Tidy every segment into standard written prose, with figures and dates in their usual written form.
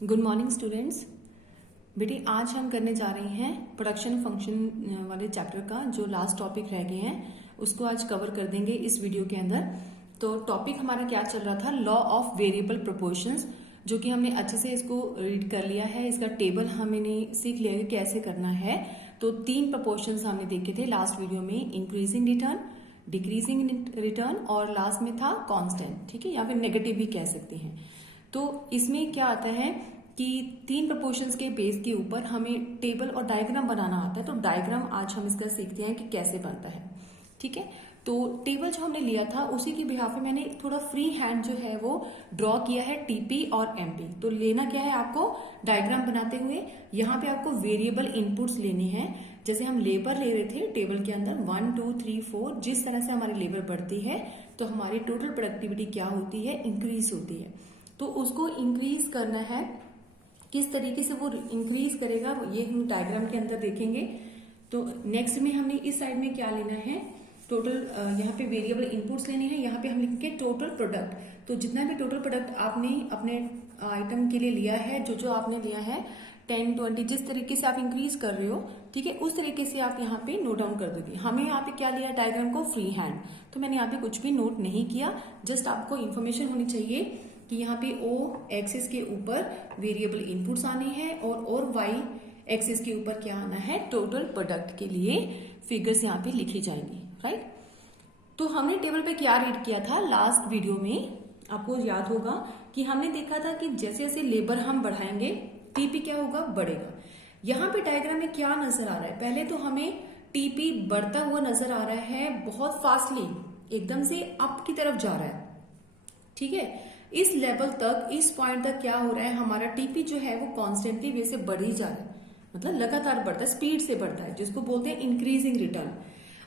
Good morning students. बेटे आज हम करने जा रहे हैं प्रोडक्शन फंक्शन वाले चैप्टर का जो लास्ट टॉपिक रह गए हैं उसको आज कवर कर देंगे इस वीडियो के अंदर। तो टॉपिक हमारा क्या चल रहा था, लॉ ऑफ वेरिएबल प्रोपोर्शंस, जो कि हमने अच्छे से इसको रीड कर लिया है। इसका टेबल हमने सीख लिया कि कैसे करना है। तो 3 प्रोपोर्शंस हमने देखे थे लास्ट वीडियो में, इंक्रीजिंग रिटर्न, डिक्रीजिंग रिटर्न और लास्ट में था कांस्टेंट, ठीक है, या फिर नेगेटिव भी कह सकते हैं। तो इसमें क्या आता है कि 3 प्रोपोर्शंस के बेस के ऊपर हमें टेबल और डायग्राम बनाना आता है। तो डायग्राम आज हम इसका सीखते हैं कि कैसे बनता है, ठीक है। तो टेबल जो हमने लिया था उसी के बिहाफ में मैंने थोड़ा फ्री हैंड जो है वो ड्रॉ किया है, टीपी और एमपी। तो लेना क्या है आपको, डायग्राम बनाते हुए यहाँ पे आपको वेरिएबल इनपुट्स लेने हैं। जैसे हम लेबर ले रहे थे टेबल के अंदर 1 2 3 4, जिस तरह से हमारी लेबर बढ़ती है तो हमारी टोटल प्रोडक्टिविटी क्या होती है, इंक्रीज होती है। तो उसको इंक्रीज करना है, किस तरीके से वो इंक्रीज करेगा ये हम डायग्राम के अंदर देखेंगे। तो नेक्स्ट में हमने इस साइड में क्या लेना है, टोटल यहाँ पे वेरिएबल इनपुट्स लेने हैं। यहाँ पे हम लिखेंगे टोटल प्रोडक्ट। तो जितना भी टोटल प्रोडक्ट आपने अपने आइटम के लिए लिया है, जो जो आपने लिया है 10 20, जिस तरीके से आप इंक्रीज कर रहे हो, ठीक है, उस तरीके से आप यहाँ पे नोट डाउन कर दोगे। हमें यहाँ पे क्या लिया डायग्राम को, फ्री हैंड। तो मैंने यहाँ पे कुछ भी नोट नहीं किया, जस्ट आपको इन्फॉर्मेशन होनी चाहिए कि यहाँ पे ओ एक्सिस के ऊपर वेरिएबल इनपुट्स आने हैं और वाई एक्सिस के ऊपर क्या आना है, टोटल प्रोडक्ट के लिए फिगर्स यहाँ पे लिखी जाएंगी, राइट। तो हमने टेबल पे क्या रीड किया था लास्ट वीडियो में, आपको याद होगा कि हमने देखा था कि जैसे जैसे लेबर हम बढ़ाएंगे टीपी क्या होगा, बढ़ेगा। यहाँ पे डायग्राम में क्या नजर आ रहा है, पहले तो हमें टीपी बढ़ता हुआ नजर आ रहा है, बहुत फास्टली एकदम से अप की तरफ जा रहा है, ठीक है। इस लेवल तक, इस पॉइंट तक क्या हो रहा है, हमारा टीपी जो है वो कॉन्स्टेंटली वे से बढ़ ही जा रहा है, मतलब लगातार बढ़ता है, स्पीड से बढ़ता है, जिसको बोलते हैं इंक्रीजिंग रिटर्न।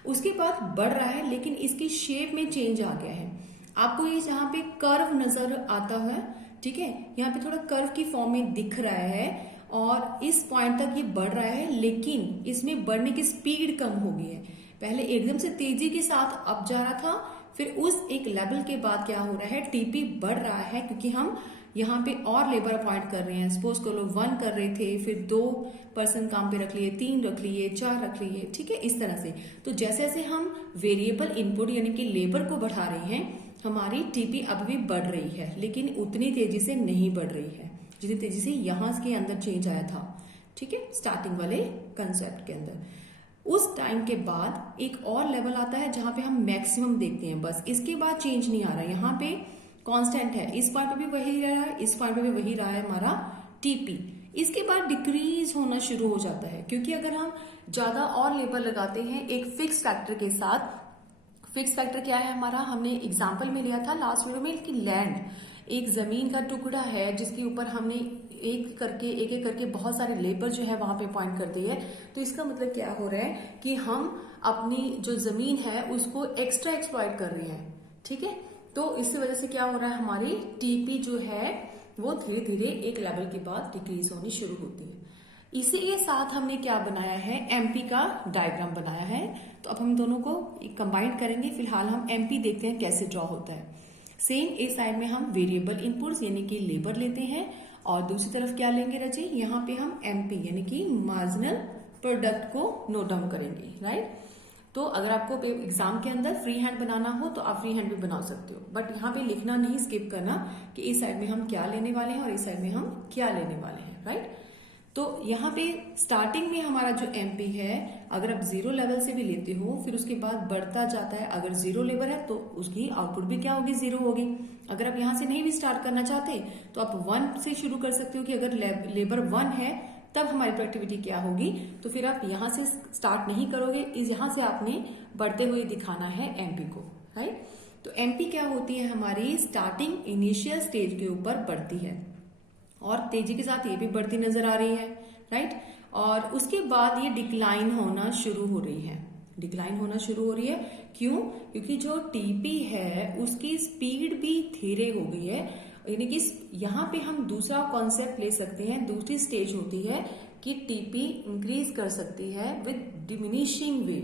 उसके बाद बढ़ रहा है लेकिन इसकी शेप में चेंज आ गया है। आपको ये जहां पे कर्व नजर आता है, ठीक है, यहाँ पे थोड़ा कर्व की फॉर्म में दिख रहा है और इस पॉइंट तक ये बढ़ रहा है, लेकिन इसमें बढ़ने की स्पीड कम हो गई है। पहले एकदम से तेजी के साथ अप जा रहा था, फिर उस एक लेवल के बाद क्या हो रहा है, टीपी बढ़ रहा है, क्योंकि हम यहाँ पे और लेबर अपॉइंट कर रहे हैं। सपोज करो 1 कर रहे थे, फिर 2 पर्सन काम पे रख लिए, 3 रख लिए, 4 रख लिए, ठीक है, इस तरह से। तो जैसे जैसे हम वेरिएबल इनपुट यानी कि लेबर को बढ़ा रहे हैं, हमारी टीपी अब भी बढ़ रही है, लेकिन उतनी तेजी से नहीं बढ़ रही है जितनी तेजी से यहाँ के अंदर चेंज आया था, ठीक है, स्टार्टिंग वाले कंसेप्ट के अंदर। उस टाइम के बाद एक और लेवल आता है जहां पे हम मैक्सिमम देखते हैं, बस इसके बाद चेंज नहीं आ रहा है। यहाँ पे कांस्टेंट है, इस पॉइंट पे भी वही रहा है, इस पॉइंट पे भी वही रहा है हमारा टीपी। इसके बाद डिक्रीज होना शुरू हो जाता है, क्योंकि अगर हम ज्यादा और लेबर लगाते हैं एक फिक्स फैक्टर के साथ। फिक्स फैक्टर क्या है हमारा, हमने एग्जाम्पल में लिया था लास्ट वीडियो में कि लैंड, एक जमीन का टुकड़ा है जिसके ऊपर हमने एक एक करके बहुत सारे लेबर जो है वहां पे पॉइंट कर दी है। तो इसका मतलब क्या हो रहा है कि हम अपनी जो जमीन है उसको एक्स्ट्रा एक्सप्लॉइट कर रहे हैं, ठीक है। तो इसकी वजह से क्या हो रहा है, हमारी टीपी जो है वो धीरे धीरे एक लेवल के बाद डिक्रीज होनी शुरू होती है। इसी के साथ हमने क्या बनाया है, एमपी का डायग्राम बनाया है। तो अब हम दोनों को कंबाइन करेंगे। फिलहाल हम एमपी देखते हैं कैसे ड्रॉ होता है। सेम इस साइड में हम वेरिएबल इनपुट्स यानी कि लेबर लेते हैं और दूसरी तरफ क्या लेंगे रजी, यहाँ पे हम एमपी यानी कि मार्जिनल प्रोडक्ट को नोट डाउन करेंगे, राइट। तो अगर आपको एग्जाम के अंदर फ्री हैंड बनाना हो तो आप फ्री हैंड भी बना सकते हो, बट यहाँ पे लिखना नहीं, स्किप करना कि इस साइड में हम क्या लेने वाले हैं और इस साइड में हम क्या लेने वाले हैं, राइट। तो यहाँ पे स्टार्टिंग में हमारा जो एमपी है, अगर आप 0 लेवल से भी लेते हो फिर उसके बाद बढ़ता जाता है। अगर 0 लेबर है तो उसकी आउटपुट भी क्या होगी, 0 होगी। अगर आप यहाँ से नहीं भी स्टार्ट करना चाहते तो आप 1 से शुरू कर सकते हो कि अगर लेबर 1 है तब हमारी प्रोडक्टिविटी क्या होगी। तो फिर आप यहाँ से स्टार्ट नहीं करोगे, इस यहाँ से आपने बढ़ते हुए दिखाना है एमपी को, राइट। तो एमपी क्या होती है, हमारी स्टार्टिंग इनिशियल स्टेज के ऊपर बढ़ती है और तेजी के साथ ये भी बढ़ती नजर आ रही है, राइट। और उसके बाद ये डिक्लाइन होना शुरू हो रही है, डिक्लाइन होना शुरू हो रही है। क्यों, क्योंकि जो टीपी है उसकी स्पीड भी धीरे हो गई है। यानी कि यहाँ पे हम दूसरा कॉन्सेप्ट ले सकते हैं, दूसरी स्टेज होती है कि टीपी इंक्रीज कर सकती है with diminishing way,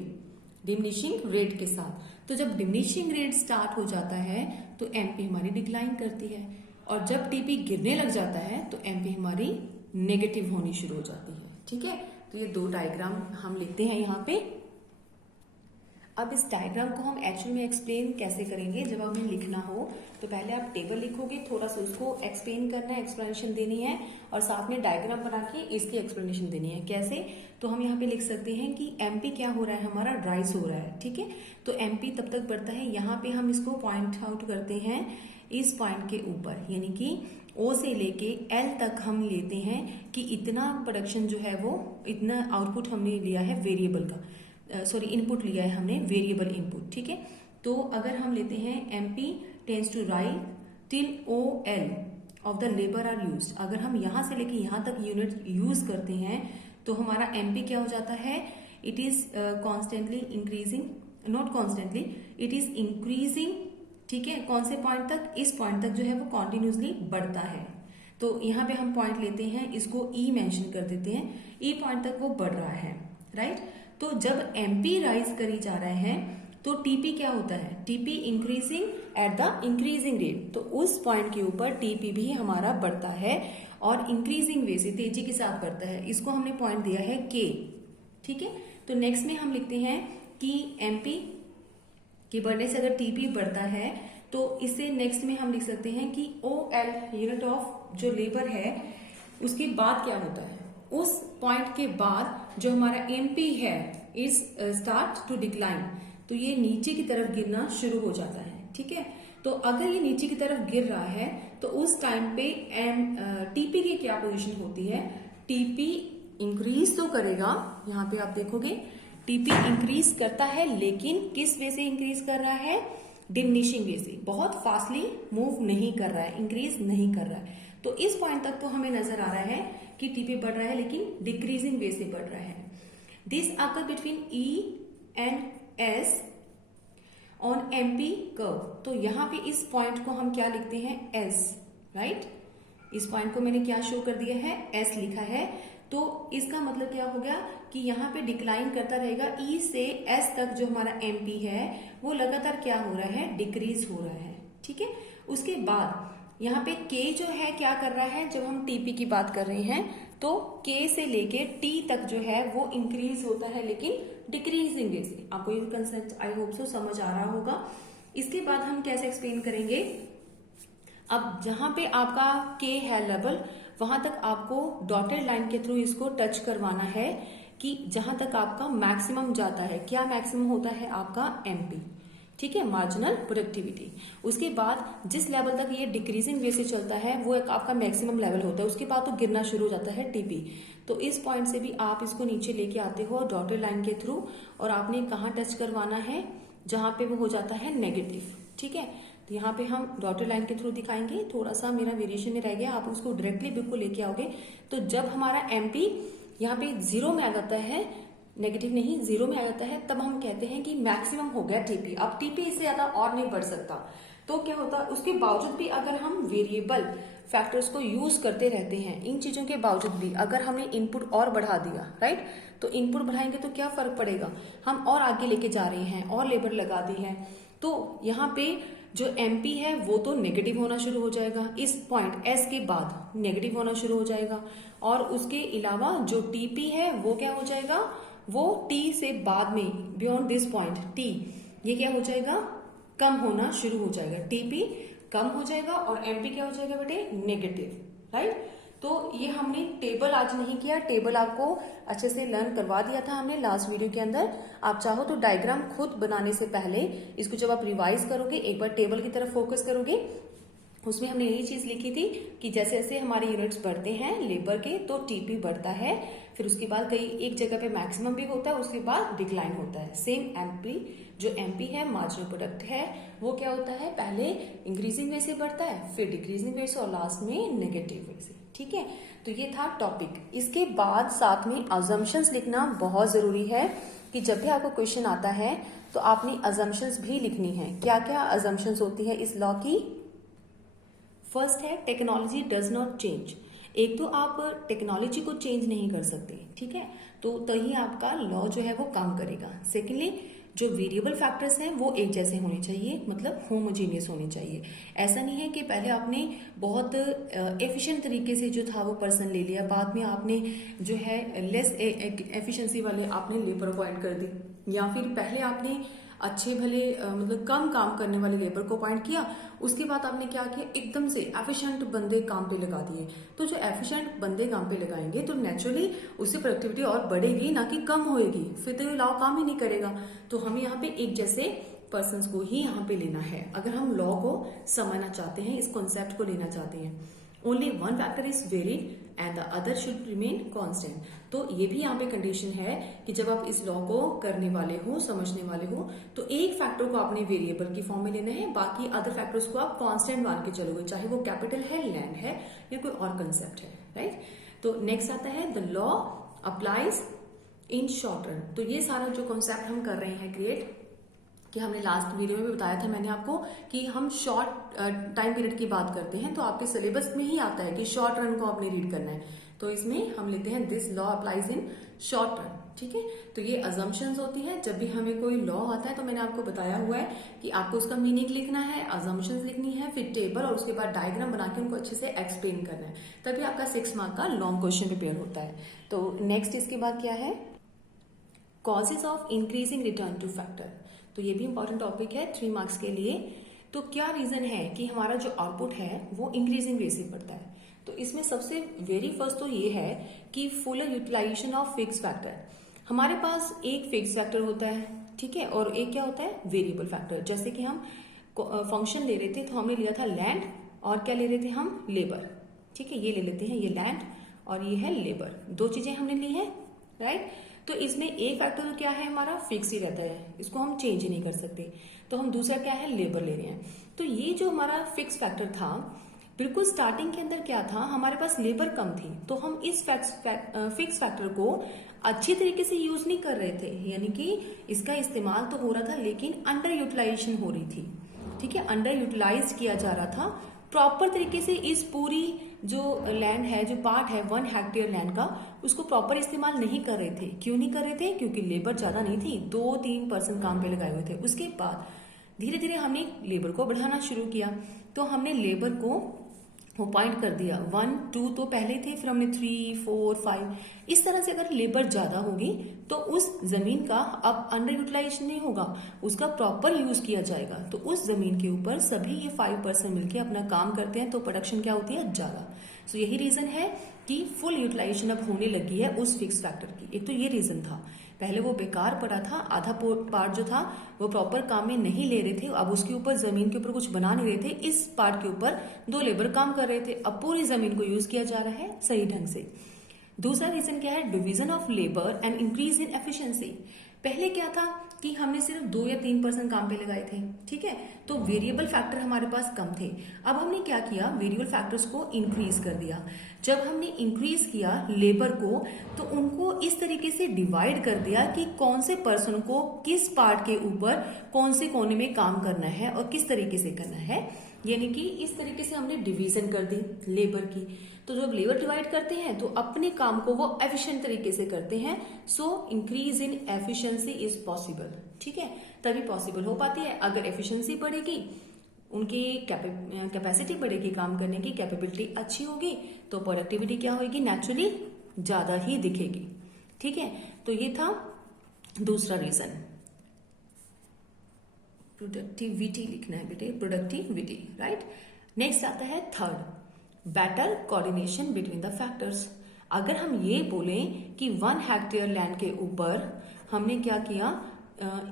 diminishing rate के साथ। तो जब डिमिनिशिंग रेट स्टार्ट हो जाता है तो एमपी हमारी डिक्लाइन करती है। और जब टीपी गिरने लग जाता है तो एमपी हमारी नेगेटिव होनी शुरू हो जाती है। ठीक है, तो ये दो डायग्राम हम लिखते हैं यहाँ पे। अब इस डायग्राम को हम एक्चुअल में एक्सप्लेन कैसे करेंगे, जब हमें लिखना हो तो पहले आप टेबल लिखोगे, थोड़ा सा उसको एक्सप्लेन करना है, एक्सप्लेनेशन देनी है, और साथ में डायग्राम बना के इसकी एक्सप्लेनेशन देनी है। कैसे? तो हम यहाँ पे लिख सकते हैं कि एमपी क्या हो रहा है, हमारा राइज हो रहा है। ठीक है, तो एमपी तब तक बढ़ता है, यहाँ पे हम इसको पॉइंट आउट करते हैं इस पॉइंट के ऊपर, यानी कि ओ से लेके एल तक हम लेते हैं कि इतना प्रोडक्शन जो है वो, इतना आउटपुट हमने लिया है वेरिएबल का, इनपुट लिया है हमने वेरिएबल इनपुट। ठीक है, तो अगर हम लेते हैं MP tends to rise till O L of the labour are used, अगर हम यहां से लेके यहां तक यूनिट यूज करते हैं तो हमारा एमपी क्या हो जाता है, it is constantly increasing, not constantly, it is increasing. ठीक है, कौन से पॉइंट तक? इस पॉइंट तक जो है वो कॉन्टिन्यूसली बढ़ता है। तो यहाँ पे हम पॉइंट लेते हैं, इसको ई मेंशन कर देते हैं, ई पॉइंट तक वो बढ़ रहा है। राइट, तो जब एमपी राइज करी जा रहा है तो टीपी क्या होता है, TP increasing at the increasing rate, तो उस पॉइंट के ऊपर टीपी भी हमारा बढ़ता है और इंक्रीजिंग वे से, तेजी के साथ बढ़ता है। इसको हमने पॉइंट दिया है के। ठीक है, तो नेक्स्ट में हम लिखते हैं कि एमपी के बढ़ने से अगर टीपी बढ़ता है तो इससे नेक्स्ट में हम लिख सकते हैं कि ओ एल यूनिट ऑफ जो लेबर है उसके बाद क्या होता है, उस पॉइंट के बाद जो हमारा एमपी है इज स्टार्ट टू डिक्लाइन, तो ये नीचे की तरफ गिरना शुरू हो जाता है। ठीक है, तो अगर ये नीचे की तरफ गिर रहा है तो उस टाइम पे टीपी की क्या पोजीशन होती है, टीपी इंक्रीज तो करेगा, यहाँ पे आप देखोगे टीपी इंक्रीज करता है, लेकिन किस वे से इंक्रीज कर रहा है, डिमिनिशिंग वे से, बहुत फास्टली मूव नहीं कर रहा है, इंक्रीज नहीं कर रहा है। तो इस पॉइंट तक तो हमें नजर आ रहा है कि टीपी बढ़ रहा है, लेकिन डिक्रीजिंग वे से बढ़ रहा है। This occur between E and S on MP curve, तो यहाँ पे इस पॉइंट को हम क्या लिखते हैं, एस। राइट, इस पॉइंट को मैंने क्या शो कर दिया है, एस लिखा है। तो इसका मतलब क्या हो गया कि यहाँ पे डिक्लाइन करता रहेगा, ई से एस तक जो हमारा एमपी है वो लगातार क्या हो रहा है, डिक्रीज हो रहा है। ठीक है, उसके बाद यहाँ पे के जो है क्या कर रहा है, जब हम टीपी की बात कर रहे हैं तो के से लेके टी तक जो है वो इंक्रीज होता है, लेकिन डिक्रीजिंग वे से। आपको ये कंसेप्ट आई होप सो समझ आ रहा होगा। इसके बाद हम कैसे एक्सप्लेन करेंगे, अब जहां पे आपका के है लेवल, वहां तक आपको डॉटेड लाइन के थ्रू इसको टच करवाना है कि जहां तक आपका मैक्सिमम जाता है, क्या मैक्सिमम होता है आपका एमपी। ठीक है, मार्जिनल प्रोडक्टिविटी। उसके बाद जिस लेवल तक ये डिक्रीजिंग वे से चलता है वो एक आपका मैक्सिमम लेवल होता है, उसके बाद तो गिरना शुरू हो जाता है टीपी। तो इस पॉइंट से भी आप इसको नीचे लेके आते हो डॉटेड लाइन के थ्रू, और आपने कहाँ टच करवाना है, जहां पे वो हो जाता है नेगेटिव। ठीक है, तो यहाँ पे हम डॉटेड लाइन के थ्रू दिखाएंगे, थोड़ा सा मेरा वेरिएशन में रह गया, आप उसको डायरेक्टली बिल्कुल लेके आओगे। तो जब हमारा एमपी यहाँ पे जीरो में आ जाता है, नेगेटिव नहीं, जीरो में आ जाता है, तब हम कहते हैं कि मैक्सिमम हो गया टीपी। अब टीपी इससे ज्यादा और नहीं बढ़ सकता। तो क्या होता है, उसके बावजूद भी अगर हम वेरिएबल फैक्टर्स को यूज करते रहते हैं, इन चीजों के बावजूद भी अगर हमने इनपुट और बढ़ा दिया, राइट, तो इनपुट बढ़ाएंगे तो क्या फर्क पड़ेगा, हम और आगे लेके जा रहे हैं और लेबर लगा दी है, तो यहाँ पे जो एमपी है वो तो नेगेटिव होना शुरू हो जाएगा, इस पॉइंट एस के बाद नेगेटिव होना शुरू हो जाएगा। और उसके अलावा जो टीपी है वो क्या हो जाएगा, वो टी से बाद में बियॉन्ड दिस पॉइंट टी, ये क्या हो जाएगा, कम होना शुरू हो जाएगा, टीपी कम हो जाएगा और एमपी क्या हो जाएगा बेटे, नेगेटिव। राइट, तो ये हमने टेबल आज नहीं किया, टेबल आपको अच्छे से लर्न करवा दिया था हमने लास्ट वीडियो के अंदर। आप चाहो तो डायग्राम खुद बनाने से पहले इसको जब आप रिवाइज करोगे, एक बार टेबल की तरफ फोकस करोगे, उसमें हमने यही चीज लिखी थी कि जैसे जैसे हमारे यूनिट्स बढ़ते हैं लेबर के तो टीपी बढ़ता है, फिर उसके बाद कई एक जगह पे मैक्सिमम भी होता है, उसके बाद डिक्लाइन होता है। सेम एमपी, जो एमपी है मार्जिनल प्रोडक्ट है, वो क्या होता है, पहले इंक्रीजिंग वे से बढ़ता है, फिर डिक्रीजिंग वे से और लास्ट में नेगेटिव वे से। ठीक है, तो ये था टॉपिक। इसके बाद साथ में अजम्पशंस लिखना बहुत जरूरी है कि जब भी आपको क्वेश्चन आता है तो आपने अजम्पशंस भी लिखनी है। क्या क्या अजम्पशंस होती है इस लॉ की, फर्स्ट है टेक्नोलॉजी डज नॉट चेंज। एक तो आप टेक्नोलॉजी को चेंज नहीं कर सकते, ठीक है, तो तभी आपका लॉ जो है वो काम करेगा। सेकेंडली, जो वेरिएबल फैक्टर्स हैं वो एक जैसे होने चाहिए, मतलब होमोजीनियस होने चाहिए। ऐसा नहीं है कि पहले आपने बहुत एफिशिएंट तरीके से जो था वो पर्सन ले लिया, बाद में आपने जो है लेस एफिशिएंसी वाले आपने लेबर अपॉइंट कर दी, या फिर पहले आपने अच्छे भले मतलब कम काम करने वाले लेबर को अपॉइंट किया, उसके बाद आपने क्या किया, एकदम से एफिशिएंट बंदे काम पे लगा दिए। तो जो एफिशिएंट बंदे काम पे लगाएंगे तो नेचुरली उससे प्रोडक्टिविटी और बढ़ेगी, ना कि कम होएगी, फिर तो ये लॉ काम ही नहीं करेगा। तो हमें यहाँ पे एक जैसे पर्सन्स को ही यहाँ पे लेना है अगर हम लॉ को समझना चाहते हैं, इस कॉन्सेप्ट को लेना चाहते हैं। Only one factor is varied and the other should remain constant. तो ये भी यहाँ पे कंडीशन है कि जब आप इस लॉ को करने वाले हो, समझने वाले हो, तो एक फैक्टर को आपने वेरिएबल की फॉर्म में लेना है, बाकी अदर फैक्टर्स को आप कांस्टेंट मान के चलोगे, चाहे वो कैपिटल है, लैंड है या कोई और कंसेप्ट है, राइट। तो नेक्स्ट आता है the law applies in short run. तो ये सारा जो कॉन्सेप्ट हम कर रहे हैं क्रिएट, कि हमने लास्ट वीडियो में भी बताया था मैंने आपको कि हम शॉर्ट टाइम पीरियड की बात करते हैं, तो आपके सिलेबस में ही आता है कि शॉर्ट रन को आपने रीड करना है। तो इसमें हम लेते हैं this law applies in short run, ठीक है। तो ये अजम्पशंस होती है, जब भी हमें कोई लॉ आता है तो मैंने आपको बताया हुआ है कि आपको उसका मीनिंग लिखना है, अजम्पशंस लिखनी है, फिर टेबल और उसके बाद डायग्राम बना के उनको अच्छे से एक्सप्लेन करना है, तभी आपका 6 मार्क का लॉन्ग क्वेश्चन प्रिपेयर होता है। तो नेक्स्ट इसके बाद क्या है, causes of increasing return two factor. तो ये भी इंपॉर्टेंट टॉपिक है 3 मार्क्स के लिए। तो क्या रीजन है कि हमारा जो आउटपुट है वो इंक्रीजिंग रेट से बढ़ता है। तो इसमें सबसे वेरी फर्स्ट तो ये है कि fuller utilisation of fix factor. हमारे पास एक फिक्स फैक्टर होता है, ठीक है, और एक क्या होता है, वेरिएबल फैक्टर। जैसे कि हम फंक्शन ले रहे थे तो हमने लिया था लैंड, और क्या ले रहे थे हम, लेबर, ठीक है। ये ले लेते हैं, ये लैंड और ये है लेबर, 2 चीजें हमने ली है, राइट। तो इसमें एक फैक्टर तो क्या है हमारा, फिक्स ही रहता है, इसको हम चेंज ही नहीं कर सकते। तो हम दूसरा क्या है, लेबर ले रहे हैं। तो ये जो हमारा फिक्स फैक्टर था, बिल्कुल स्टार्टिंग के अंदर क्या था, हमारे पास लेबर कम थी, तो हम इस फिक्स फैक्टर को अच्छी तरीके से यूज नहीं कर रहे थे, यानी कि इसका इस्तेमाल तो हो रहा था लेकिन अंडर यूटिलाइजेशन हो रही थी, ठीक है, अंडर यूटिलाइज किया जा रहा था। प्रॉपर तरीके से इस पूरी जो लैंड है, जो पार्ट है 1 हेक्टेयर लैंड का, उसको प्रॉपर इस्तेमाल नहीं कर रहे थे। क्यों नहीं कर रहे थे, क्योंकि लेबर ज्यादा नहीं थी, 2-3 पर्सन काम पे लगाए हुए थे। उसके बाद धीरे धीरे हमने लेबर को बढ़ाना शुरू किया, तो हमने लेबर को अपॉइंट कर दिया, 1, 2 तो पहले थे, फिर हमने 3, 4, 5, इस तरह से अगर लेबर ज्यादा होगी तो उस जमीन का अब अंडर यूटिलाइजेशन नहीं होगा, उसका प्रॉपर यूज किया जाएगा। तो उस जमीन के ऊपर सभी ये 5% मिलकर अपना काम करते हैं, तो प्रोडक्शन क्या होती है, ज्यादा। सो यही रीजन है कि फुल यूटिलाइजेशन अब होने लगी है उस फिक्स फैक्टर की। एक तो ये रीजन था, पहले वो बेकार पड़ा था, आधा पार्ट जो था वो प्रॉपर काम में नहीं ले रहे थे, अब उसके ऊपर जमीन के ऊपर कुछ बना नहीं रहे थे, इस पार्ट के ऊपर 2 लेबर काम कर रहे थे, अब पूरी जमीन को यूज किया जा रहा है सही ढंग से। दूसरा रीजन क्या है, division of labour and increase in efficiency. पहले क्या था कि हमने सिर्फ 2 या 3% काम पे लगाए थे, ठीक है, तो वेरिएबल फैक्टर हमारे पास कम थे। अब हमने क्या किया, वेरिएबल फैक्टर्स को इंक्रीज कर दिया। जब हमने इंक्रीज किया लेबर को, तो उनको इस तरीके से डिवाइड कर दिया कि कौन से पर्सन को किस पार्ट के ऊपर कौन से कोने में काम करना है और किस तरीके से करना है, यानी कि इस तरीके से हमने डिवीजन कर दी लेबर की। तो जब लेबर डिवाइड करते हैं तो अपने काम को वो एफिशिएंट तरीके से करते हैं, so increase in efficiency is possible, ठीक है, तभी पॉसिबल हो पाती है। अगर एफिशिएंसी बढ़ेगी, उनकी कैपेसिटी बढ़ेगी, काम करने की कैपेबिलिटी अच्छी होगी, तो प्रोडक्टिविटी क्या होगी, नेचुरली ज्यादा ही दिखेगी, ठीक है। तो ये था दूसरा रीजन, प्रोडक्टिविटी लिखना है बेटे, प्रोडक्टिविटी, राइट। नेक्स्ट आता है third, better coordination between the factors. अगर हम ये बोलें कि 1 हेक्टेयर लैंड के ऊपर हमने क्या किया,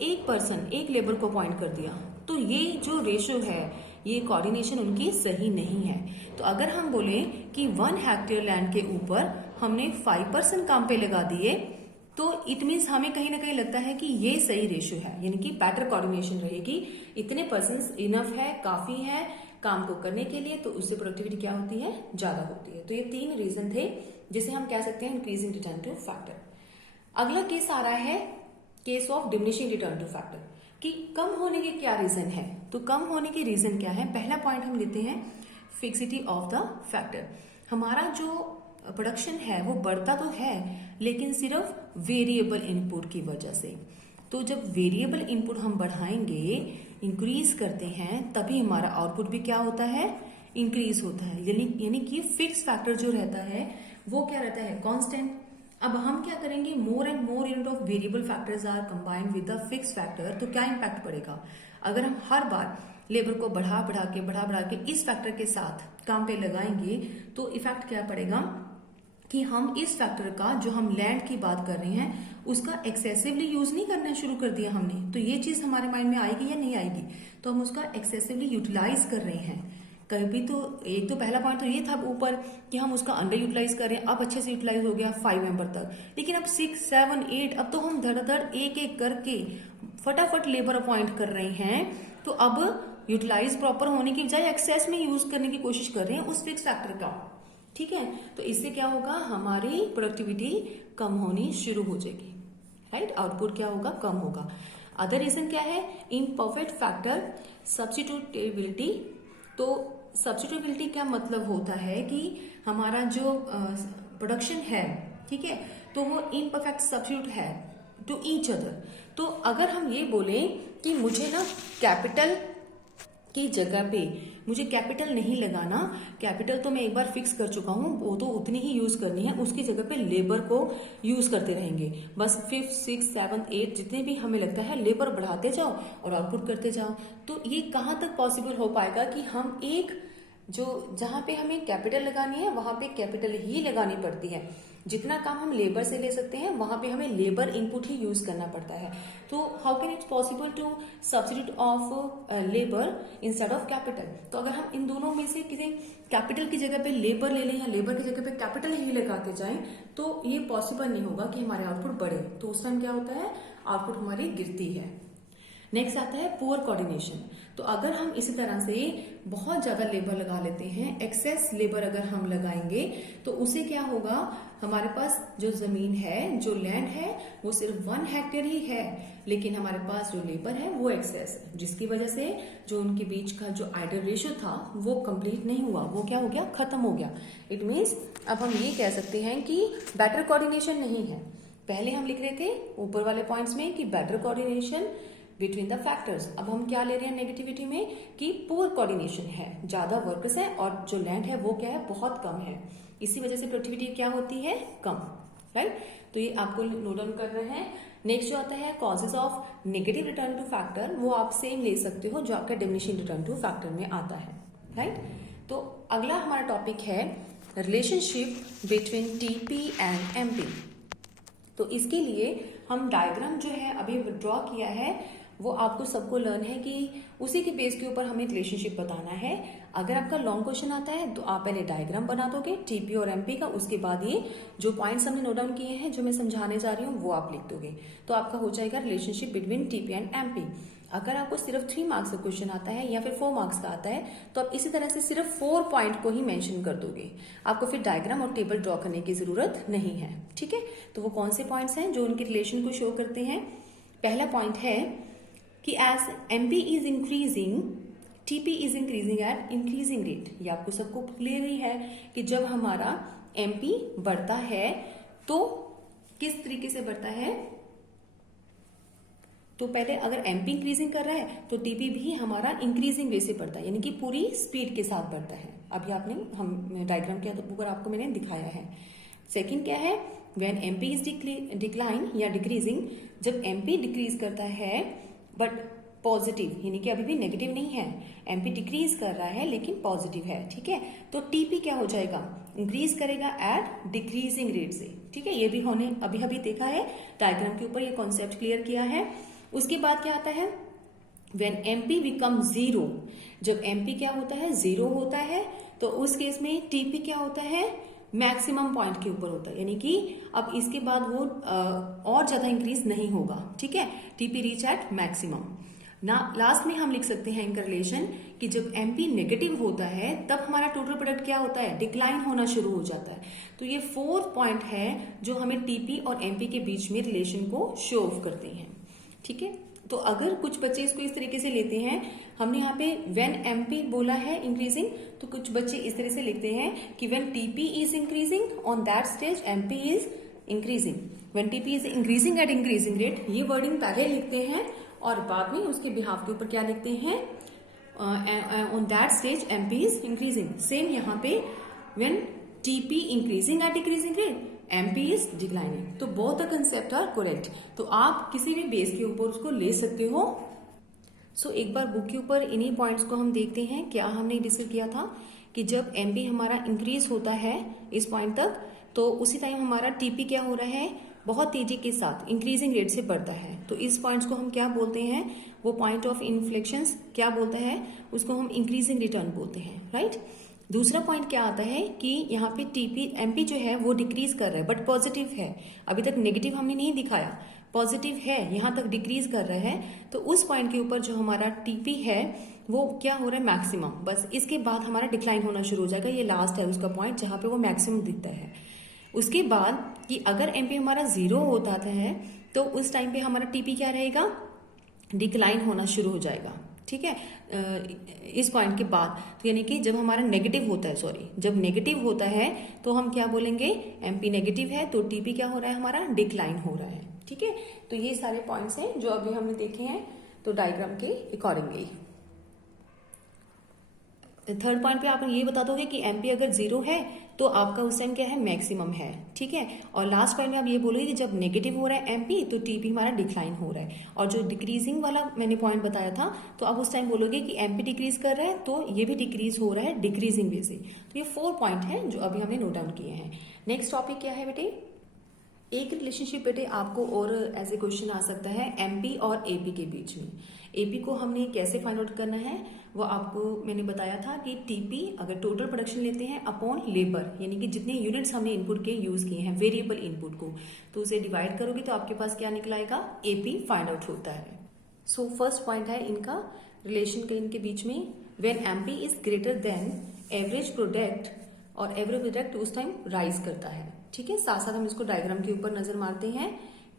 एक पर्सन, एक लेबर को अपॉइंट कर दिया, तो ये जो रेशो है, ये कोऑर्डिनेशन उनकी सही नहीं है। तो अगर हम बोले कि 1 हेक्टेयर लैंड के ऊपर हमने 5% काम पे लगा दिए, तो इट मीन्स हमें कहीं ना कहीं लगता है कि ये सही रेशो है, यानी कि बेटर कोऑर्डिनेशन रहेगी, इतने पर्सन्स इनफ है, काफी है काम को करने के लिए, तो उससे प्रोडक्टिविटी क्या होती है, ज्यादा होती है। तो ये 3 रीजन थे जिसे हम कह सकते हैं इंक्रीजिंग रिटर्न टू फैक्टर। अगला केस आ रहा है case of diminishing return two factor, कि कम होने के क्या रीजन है। तो कम होने के रीजन क्या है, पहला पॉइंट हम लेते हैं फिक्सिटी ऑफ द फैक्टर। हमारा जो प्रोडक्शन है वो बढ़ता तो है, लेकिन सिर्फ वेरिएबल इनपुट की वजह से। तो जब वेरिएबल इनपुट हम बढ़ाएंगे, इंक्रीज करते हैं, तभी हमारा आउटपुट भी क्या होता है, इंक्रीज होता है। यानी कि फिक्स फैक्टर जो रहता है वो क्या रहता है, कांस्टेंट। अब हम क्या करेंगे, more and more unit of variable factors are combined with the fix factor, तो क्या इंपैक्ट पड़ेगा, अगर हम हर बार लेबर को बढ़ा बढ़ा के इस फैक्टर के साथ काम पे लगाएंगे तो इफेक्ट क्या पड़ेगा कि हम इस फैक्टर का, जो हम लैंड की बात कर रहे हैं, उसका एक्सेसिवली यूज नहीं करना शुरू कर दिया हमने, तो ये चीज हमारे माइंड में आएगी या नहीं आएगी, तो हम उसका एक्सेसिवली यूटिलाइज कर रहे हैं। कभी तो एक तो पहला पॉइंट तो ये था ऊपर कि हम उसका अंडर यूटिलाइज कर रहे हैं, अब अच्छे से यूटिलाइज हो गया 5 मेंबर तक, लेकिन अब 6, 7, 8 अब तो हम धड़ एक एक करके फटाफट लेबर अपॉइंट कर रहे हैं, तो अब यूटिलाइज प्रॉपर होने की बजाय एक्सेस में यूज करने की कोशिश कर रहे हैं उस फिक्स फैक्टर का। ठीक है, तो इससे क्या होगा, हमारी प्रोडक्टिविटी कम होनी शुरू हो जाएगी, राइट, आउटपुट क्या होगा, कम होगा। अदर रीजन क्या है, इनपरफेक्ट फैक्टर सब्स्टिट्यूटेबिलिटी। तो सब्स्टिट्यूटेबिलिटी क्या मतलब होता है कि हमारा जो प्रोडक्शन है, ठीक है, तो वो इनपरफेक्ट सब्स्टिट्यूट है टू ईच अदर। तो अगर हम ये बोले कि मुझे ना कैपिटल की जगह पे मुझे कैपिटल नहीं लगाना, कैपिटल तो मैं एक बार फिक्स कर चुका हूं, वो तो उतनी ही यूज करनी है, उसकी जगह पे लेबर को यूज करते रहेंगे, बस 5, 6, 7, 8 जितने भी हमें लगता है लेबर बढ़ाते जाओ और आउटपुट करते जाओ। तो ये कहाँ तक पॉसिबल हो पाएगा कि हम एक जो जहां पे हमें कैपिटल लगानी है वहां पे कैपिटल ही लगानी पड़ती है, जितना काम हम लेबर से ले सकते हैं वहां पे हमें लेबर इनपुट ही यूज करना पड़ता है। तो how can its possible to substitute of labour instead of capital. तो अगर हम इन दोनों में से किसी कैपिटल की जगह पे लेबर ले लें या लेबर की जगह पे कैपिटल ही लगाते जाएं, तो ये पॉसिबल नहीं होगा कि हमारे आउटपुट बढ़े, तो उस टाइम क्या होता है, आउटपुट हमारी गिरती है। नेक्स्ट आता है पुअर कोऑर्डिनेशन। तो अगर हम इसी तरह से बहुत ज्यादा लेबर लगा लेते हैं, एक्सेस लेबर अगर हम लगाएंगे, तो उसे क्या होगा, हमारे पास जो जमीन है, जो लैंड है, वो सिर्फ 1 हेक्टेयर ही है, लेकिन हमारे पास जो लेबर है वो एक्सेस है, जिसकी वजह से जो उनके बीच का जो आइडल रेशियो था वो कंप्लीट नहीं हुआ, वो क्या हो गया, खत्म हो गया। इट मीन्स अब हम ये कह सकते हैं कि बेटर कोऑर्डिनेशन नहीं है। पहले हम लिख रहे थे ऊपर वाले पॉइंट्स में कि better coordination between the factors, अब हम क्या ले रहे हैं नेगेटिविटी में कि पुअर कोऑर्डिनेशन है, ज्यादा वर्कर्स है और जो लैंड है वो क्या है, बहुत कम है, इसी वजह से प्रोडक्टिविटी क्या होती है, कम, राइट। तो ये आपको नोट डाउन कर रहे हैं। नेक्स्ट जो आता है causes of negative return two factor, वो आप सेम ले सकते हो जो आपका डिमिनिशिंग रिटर्न टू फैक्टर में आता है, राइट। तो अगला हमारा टॉपिक है relationship between TP and MP. तो इसके लिए हम डायग्राम जो है अभी ड्रॉ किया है, वो आपको सबको लर्न है कि उसी के बेस के ऊपर हमें रिलेशनशिप बताना है। अगर आपका लॉन्ग क्वेश्चन आता है तो आप पहले डायग्राम बना दोगे टीपी और एमपी का, उसके बाद ये जो पॉइंट्स हमने नोट डाउन किए हैं जो मैं समझाने जा रही हूँ वो आप लिख दोगे, तो आपका हो जाएगा relationship between TP and MP. अगर आपको सिर्फ 3 मार्क्स का क्वेश्चन आता है या फिर 4 मार्क्स का आता है तो आप इसी तरह से सिर्फ 4 पॉइंट को ही मेंशन कर दोगे, आपको फिर डायग्राम और टेबल ड्रॉ करने की जरूरत नहीं है, ठीक है। तो वो कौन से पॉइंट्स हैं जो उनके रिलेशन को शो करते हैं। पहला पॉइंट है कि as MP is increasing TP is increasing at increasing rate. ये आपको सबको क्लियर ही है कि जब हमारा एमपी बढ़ता है तो किस तरीके से बढ़ता है, तो पहले अगर एमपी इंक्रीजिंग कर रहा है तो टीपी भी हमारा इंक्रीजिंग वे से बढ़ता है, यानी कि पूरी स्पीड के साथ बढ़ता है। अभी आपने हम डायग्राम के ऊपर आपको मैंने दिखाया है। सेकंड क्या है, व्हेन एमपी इज डिक्लाइन या डिक्रीजिंग, जब एमपी डिक्रीज करता है बट पॉजिटिव, यानी कि अभी भी नेगेटिव नहीं है, एमपी डिक्रीज कर रहा है लेकिन पॉजिटिव है, ठीक है, तो टीपी क्या हो जाएगा, इंक्रीज करेगा एट डिक्रीजिंग रेट से, ठीक है। ये भी होने अभी अभी देखा है, डायग्राम के ऊपर ये कॉन्सेप्ट क्लियर किया है। उसके बाद क्या आता है, व्हेन एमपी बिकम 0, जब एमपी क्या होता है, 0 होता है, तो उस केस में टीपी क्या होता है, मैक्सिमम पॉइंट के ऊपर होता है, यानी कि अब इसके बाद वो और ज्यादा इंक्रीज नहीं होगा, ठीक है, टीपी रीच एट मैक्सिमम ना। लास्ट में हम लिख सकते हैं इनका रिलेशन कि जब एमपी नेगेटिव होता है तब हमारा टोटल प्रोडक्ट क्या होता है, डिक्लाइन होना शुरू हो जाता है। तो ये 4 पॉइंट है जो हमें टीपी और एमपी के बीच में रिलेशन को शो ऑफ करते हैं, ठीक है। तो अगर कुछ बच्चे इसको इस तरीके से लेते हैं, हमने यहाँ पे व्हेन एमपी बोला है इंक्रीजिंग, तो कुछ बच्चे इस तरह से लिखते हैं कि when TP is increasing on that stage MP is increasing, when TP is increasing at increasing rate, ये वर्डिंग पहले लिखते हैं और बाद में उसके बिहाफ के ऊपर क्या लिखते हैं, on that stage MP is increasing. Same यहाँ पे when TP increasing at decreasing rate, MP is declining. तो both the concept are correct. तो आप किसी भी बेस के ऊपर उसको ले सकते हो। सो एक बार बुक के ऊपर इन्हीं पॉइंट्स को हम देखते हैं। क्या हमने डिस्कस किया था कि जब एमपी हमारा इंक्रीज होता है इस पॉइंट तक, तो उसी टाइम हमारा टीपी क्या हो रहा है, बहुत तेजी के साथ इंक्रीजिंग रेट से बढ़ता है। तो इस पॉइंट्स को हम क्या बोलते हैं, वो पॉइंट ऑफ इन्फ्लेक्शंस क्या बोलता है, उसको हम इंक्रीजिंग रिटर्न बोलते हैं, राइट। दूसरा पॉइंट क्या आता है कि यहाँ पे टीपी एमपी जो है वो डिक्रीज कर रहा है बट पॉजिटिव है, अभी तक नेगेटिव हमने नहीं दिखाया, पॉजिटिव है, यहाँ तक डिक्रीज कर रहा है। तो उस पॉइंट के ऊपर जो हमारा टीपी है वो क्या हो रहा है, मैक्सिमम। बस इसके बाद हमारा डिक्लाइन होना शुरू हो जाएगा। ये लास्ट है उसका पॉइंट जहाँ पे वो मैक्सिमम दिखता है। उसके बाद कि अगर एमपी हमारा 0 होता है तो उस टाइम पे हमारा टीपी क्या रहेगा, डिक्लाइन होना शुरू हो जाएगा, ठीक है। इस पॉइंट के बाद तो यानी कि जब हमारा नेगेटिव होता है, सॉरी, जब नेगेटिव होता है तो हम क्या बोलेंगे, एमपी नेगेटिव है तो टीपी क्या हो रहा है, हमारा डिक्लाइन हो रहा है, ठीक है। तो ये सारे पॉइंट्स हैं जो अभी हमने देखे हैं, तो डायग्राम के अकॉर्डिंगली। थर्ड पॉइंट पे आप ये बता दोगे कि एमपी अगर 0 है तो आपका उस टाइम क्या है, मैक्सिमम है, ठीक है। और लास्ट पॉइंट में आप ये बोलोगे कि जब नेगेटिव हो रहा है एमपी तो टीपी हमारा डिक्लाइन हो रहा है। और जो डिक्रीजिंग वाला मैंने पॉइंट बताया था, तो आप उस टाइम बोलोगे कि एमपी डिक्रीज कर रहा है तो ये भी डिक्रीज हो रहा है डिक्रीजिंग वे से। तो ये 4 पॉइंट हैं जो अभी हमने नोट डाउन किए हैं। नेक्स्ट टॉपिक क्या है बेटे, एक रिलेशनशिप बेटे आपको और एज ए क्वेश्चन आ सकता है एमपी और एपी के बीच में। एपी को हमने कैसे फाइंड आउट करना है वो आपको मैंने बताया था कि टीपी अगर टोटल प्रोडक्शन लेते हैं अपॉन लेबर, यानी कि जितने यूनिट्स हमने इनपुट के यूज किए हैं वेरिएबल इनपुट को, तो उसे डिवाइड करोगे तो आपके पास क्या निकलाएगा, एपी फाइंड आउट होता है। सो फर्स्ट पॉइंट है इनका रिलेशन के इनके बीच में, when MP is greater than average product, और एवरेज प्रोडक्ट उस टाइम राइज करता है, ठीक है। साथ साथ हम इसको डायग्राम के ऊपर नजर मारते हैं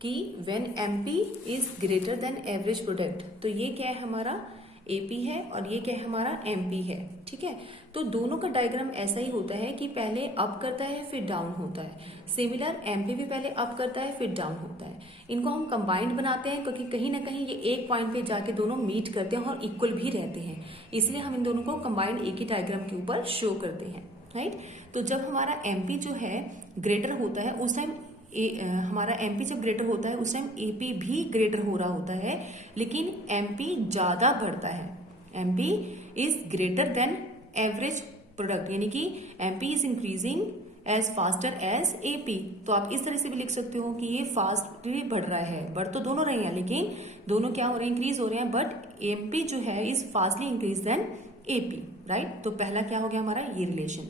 कि when MP is greater than average product, तो ये क्या है, हमारा एपी है और ये क्या है, हमारा एमपी है, ठीक है। तो दोनों का डायग्राम ऐसा ही होता है कि पहले अप करता है फिर डाउन होता है। सिमिलर एमपी भी पहले अप करता है फिर डाउन होता है। इनको हम कंबाइंड बनाते हैं क्योंकि कहीं ना कहीं ये एक पॉइंट पे जाके दोनों मीट करते हैं और इक्वल भी रहते हैं, इसलिए हम इन दोनों को कंबाइंड एक ही डायग्राम के ऊपर शो करते हैं, राइट। तो जब हमारा एमपी जो है ग्रेटर होता है उस टाइम हमारा एमपी जब ग्रेटर होता है उस टाइम एपी भी ग्रेटर हो रहा होता है, लेकिन एमपी ज्यादा बढ़ता है। MP is greater than average product, यानी कि MP is increasing as faster as AP. तो आप इस तरह से भी लिख सकते हो कि ये फास्टली बढ़ रहा है, बढ़ तो दोनों रहे हैं लेकिन दोनों क्या हो रहे हैं, इंक्रीज हो रहे हैं, बट एमपी जो है is fastly increase than AP, right. तो पहला क्या हो गया हमारा, ये रिलेशन।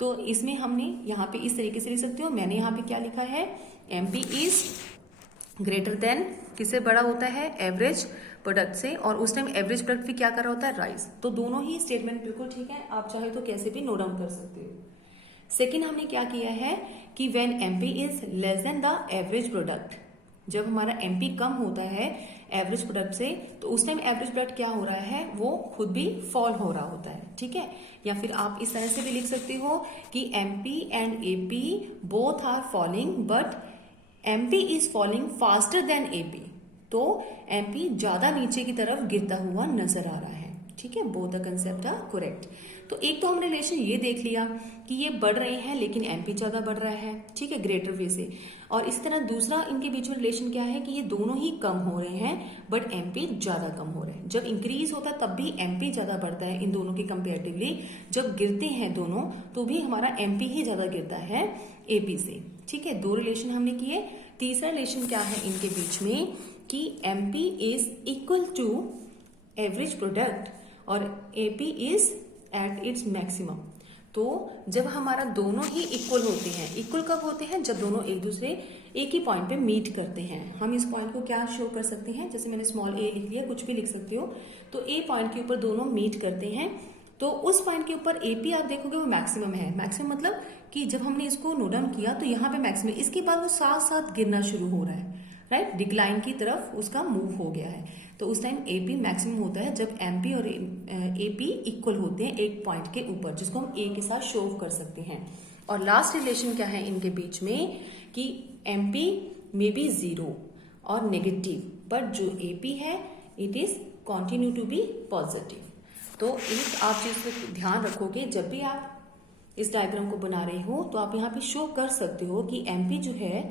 तो इसमें हमने यहाँ पे इस तरीके से लिख सकते हो, मैंने यहाँ पे क्या लिखा है, एमपी इज ग्रेटर देन, किससे बड़ा होता है, एवरेज प्रोडक्ट से, और उस टाइम एवरेज प्रोडक्ट भी क्या कर रहा होता है, राइज। तो दोनों ही स्टेटमेंट बिल्कुल ठीक है, आप चाहे तो कैसे भी नोट डाउन कर सकते हो। सेकेंड हमने क्या किया है कि when MP is less than the average product, जब हमारा एमपी कम होता है एवरेज प्रोडक्ट से, तो उस टाइम एवरेज प्रोडक्ट क्या हो रहा है, वो खुद भी फॉल हो रहा होता है, ठीक है। या फिर आप इस तरह से भी लिख सकते हो कि MP and AP both are falling but MP is falling faster than AP, तो एमपी ज्यादा नीचे की तरफ गिरता हुआ नजर आ रहा है, ठीक है। Both the concept are correct. तो एक तो हमने रिलेशन ये देख लिया कि ये बढ़ रहे हैं लेकिन एमपी ज्यादा बढ़ रहा है, ठीक है, ग्रेटर वे से। और इस तरह दूसरा इनके बीच में रिलेशन क्या है कि ये दोनों ही कम हो रहे हैं बट एमपी ज्यादा कम हो रहे हैं। जब इंक्रीज होता है तब भी एमपी ज्यादा बढ़ता है इन दोनों के कंपेरेटिवली, जब गिरते हैं दोनों तो भी हमारा एमपी ही ज्यादा गिरता है एपी से, ठीक है। 2 रिलेशन हमने किए। तीसरा रिलेशन क्या है इनके बीच में कि MP is equal to average product और AP is at its maximum. तो जब हमारा दोनों ही इक्वल होते हैं, इक्वल कब होते हैं, जब दोनों एक दूसरे एक ही पॉइंट पे मीट करते हैं। हम इस पॉइंट को क्या शो कर सकते हैं, जैसे मैंने स्मॉल ए लिख लिया, कुछ भी लिख सकते हो। तो ए पॉइंट के ऊपर दोनों मीट करते हैं, तो उस पॉइंट के ऊपर एपी आप देखोगे वो मैक्सिमम है। मैक्सिमम मतलब कि जब हमने इसको नोट डाउन किया तो यहाँ पे मैक्सिमम, इसके बाद वो साथ साथ गिरना शुरू हो रहा है, राइट, डिक्लाइन की तरफ उसका मूव हो गया है। तो उस टाइम एपी मैक्सिमम होता है जब एमपी और एपी इक्वल होते हैं एक पॉइंट के ऊपर, जिसको हम ए के साथ शो कर सकते हैं। और लास्ट रिलेशन क्या है इनके बीच में कि एमपी मे बी जीरो और नेगेटिव, बट जो एपी है it is continue to be positive. तो एक आप चीज को ध्यान रखोगे, जब भी आप इस डायग्राम को बना रहे हो तो आप यहाँ पे शो कर सकते हो कि एमपी जो है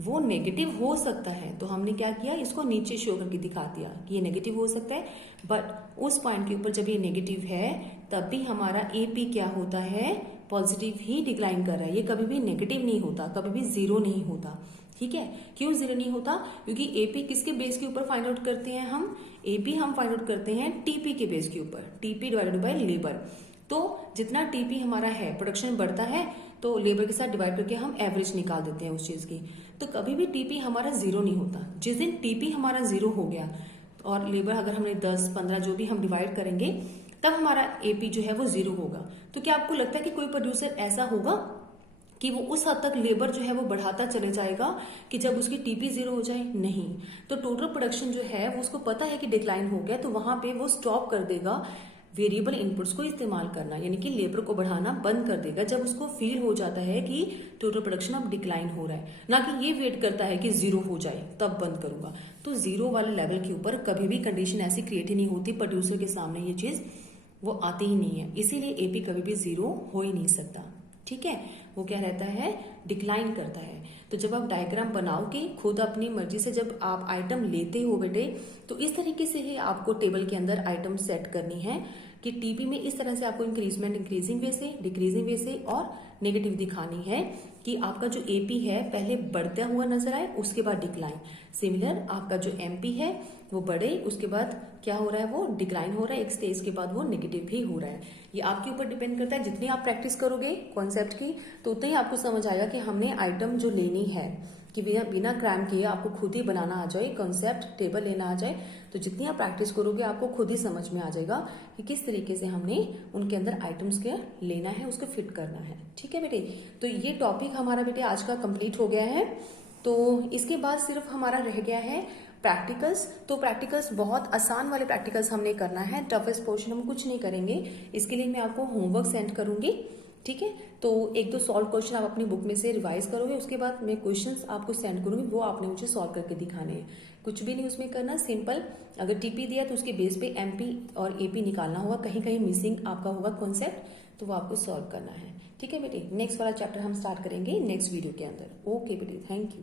वो नेगेटिव हो सकता है। तो हमने क्या किया, इसको नीचे शो करके दिखा दिया कि ये नेगेटिव हो सकता है, बट उस पॉइंट के ऊपर जब ये नेगेटिव है तब भी हमारा एपी क्या होता है, पॉजिटिव ही डिक्लाइन कर रहा है। ये कभी भी नेगेटिव नहीं होता, कभी भी जीरो नहीं होता। ठीक है, क्यों जीरो नहीं होता, क्योंकि एपी किसके बेस के ऊपर फाइंड आउट करते हैं हम, एपी हम फाइंड आउट करते हैं टीपी के बेस के ऊपर, टीपी डिवाइडेड बाय लेबर। तो जितना टीपी हमारा है, प्रोडक्शन बढ़ता है तो लेबर के साथ डिवाइड करके हम एवरेज निकाल देते हैं उस चीज की। तो कभी भी टीपी हमारा जीरो नहीं होता। जिस दिन टीपी हमारा जीरो हो गया और लेबर अगर हमने 10, 15 जो भी हम डिवाइड करेंगे तब हमारा एपी जो है वो जीरो होगा। तो क्या आपको लगता है कि कोई प्रोड्यूसर ऐसा होगा कि वो उस हद तक लेबर जो है वो बढ़ाता चले जाएगा कि जब उसकी टीपी जीरो हो जाए? नहीं। तो टोटल प्रोडक्शन जो है वो उसको पता है कि डिक्लाइन हो गया, तो वहां पे वो स्टॉप कर देगा वेरिएबल इनपुट्स को इस्तेमाल करना, यानी कि लेबर को बढ़ाना बंद कर देगा जब उसको फील हो जाता है कि टोटल प्रोडक्शन अब डिक्लाइन हो रहा है। ना कि ये वेट करता है कि जीरो हो जाए तब बंद करूंगा। तो जीरो वाले लेवल के ऊपर कभी भी कंडीशन ऐसी क्रिएट ही नहीं होती, प्रोड्यूसर के सामने ये चीज वो आती ही नहीं है। इसीलिए एपी कभी भी जीरो हो ही नहीं सकता। ठीक है, वो क्या रहता है, डिक्लाइन करता है। तो जब आप डायग्राम बनाओगे खुद अपनी मर्जी से, जब आप आइटम लेते हो बेटे, तो इस तरीके से ही आपको टेबल के अंदर आइटम सेट करनी है कि टीपी में इस तरह से आपको इंक्रीजमेंट इंक्रीजिंग वे से, डिक्रीजिंग वे से और नेगेटिव दिखानी है कि आपका जो एपी है पहले बढ़ता हुआ नजर आए, उसके बाद डिक्लाइन। सिमिलर आपका जो एमपी है वो बढ़े, उसके बाद क्या हो रहा है, वो डिक्लाइन हो रहा है, एक स्टेज के बाद वो नेगेटिव भी हो रहा है। ये आपके ऊपर डिपेंड करता है। जितनी आप प्रैक्टिस करोगे कॉन्सेप्ट की तो उतना ही आपको समझ आएगा कि हमने आइटम जो लेनी है कि बिना क्रैम किए आपको खुद ही बनाना आ जाए, कॉन्सेप्ट टेबल लेना आ जाए। तो जितनी आप प्रैक्टिस करोगे आपको खुद ही समझ में आ जाएगा कि किस तरीके से हमने उनके अंदर आइटम्स के लेना है, उसको फिट करना है। ठीक है बेटे, तो ये टॉपिक हमारा बेटे आज का कंप्लीट हो गया है। तो इसके बाद सिर्फ हमारा रह गया है प्रैक्टिकल्स। तो प्रैक्टिकल्स बहुत आसान वाले प्रैक्टिकल्स हमने करना है, टफेस्ट पोर्शन हम कुछ नहीं करेंगे। इसके लिए मैं आपको होमवर्क सेंड करूंगी। ठीक है, तो 1-2 सॉल्व क्वेश्चन आप अपनी बुक में से रिवाइज करोगे, उसके बाद मैं क्वेश्चंस आपको सेंड करूंगी, वो आपने मुझे सॉल्व करके दिखाने हैं। कुछ भी नहीं उसमें करना, सिंपल अगर टीपी दिया तो उसके बेस पे एमपी और एपी निकालना होगा, कहीं कहीं मिसिंग आपका होगा कॉन्सेप्ट, तो वो आपको सॉल्व करना है। ठीक है बेटे, नेक्स्ट वाला चैप्टर हम स्टार्ट करेंगे नेक्स्ट वीडियो के अंदर। ओके बेटे, थैंक यू।